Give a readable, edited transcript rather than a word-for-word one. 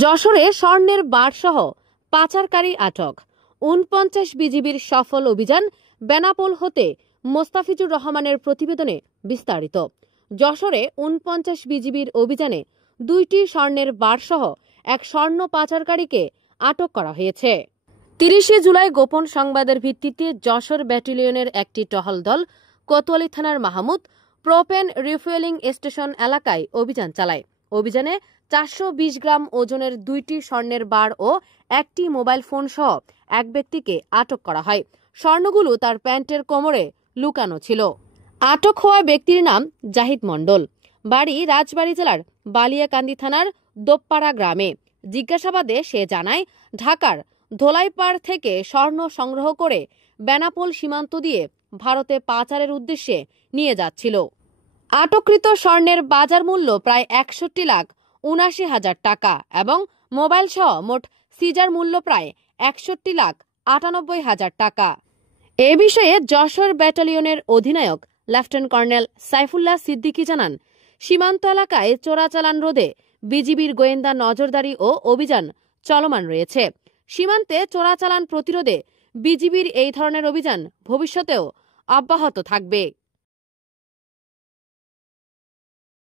যশোরে স্বর্ণের বারসহ পাচারকারী আটক। ৪৯ বিজিবির সফল অভিযান বেনাপোল হতে মোস্তাফিজুর রহমানের প্রতিবেদনে বিস্তারিত। যশোরে ৪৯ বিজিবির অভিযানে ২টি স্বর্ণের বারসহ এক স্বর্ণ পাচারকারীকে আটক করা হয়েছে। ৩০ জুলাই গোপন সংবাদের ভিত্তিতে যশোর ব্যাটালিয়নের একটি টহল দল কোতোয়ালি থানার মাহমুদ প্রোপেন রিফুয়েলিং স্টেশন এলাকায় অভিযান চালায়। অভিযানে ৪২০ গ্রাম ওজনের ২টি স্বর্ণের বার ও একটি মোবাইল ফোন সহ এক ব্যক্তিকে আটক করা হয়। স্বর্ণগুলো তার প্যান্টের কোমরে লুকানো ছিল। আটক হওয়া ব্যক্তির নাম জাহিদ মণ্ডল, বাড়ি রাজবাড়ী জেলার বালিয়াকান্দি থানার দোপপাড়া গ্রামে। জিজ্ঞাসাবাদে সে জানায়, ঢাকার ধোলাইপাড় থেকে স্বর্ণ সংগ্রহ করে বেনাপোল সীমান্ত দিয়ে ভারতে পাচারের উদ্দেশ্যে নিয়ে যাচ্ছিল। আটককৃত স্বর্ণের বাজার মূল্য প্রায় ৬১,৭৯,০০০ টাকা এবং মোবাইল সহ মোট সিজার মূল্য প্রায় ৬১,৯৮,০০০ টাকা। এ বিষয়ে যশোর ব্যাটালিয়নের অধিনায়ক লেফটেন্যান্ট কর্নেল সাইফুল্লাহ সিদ্দিকী জানান, সীমান্ত এলাকায় চোরাচালান রোধে বিজিবির গোয়েন্দা নজরদারি ও অভিযান চলমান রয়েছে। সীমান্তে চোরাচালান প্রতিরোধে বিজিবির এই ধরনের অভিযান ভবিষ্যতেও অব্যাহত থাকবে।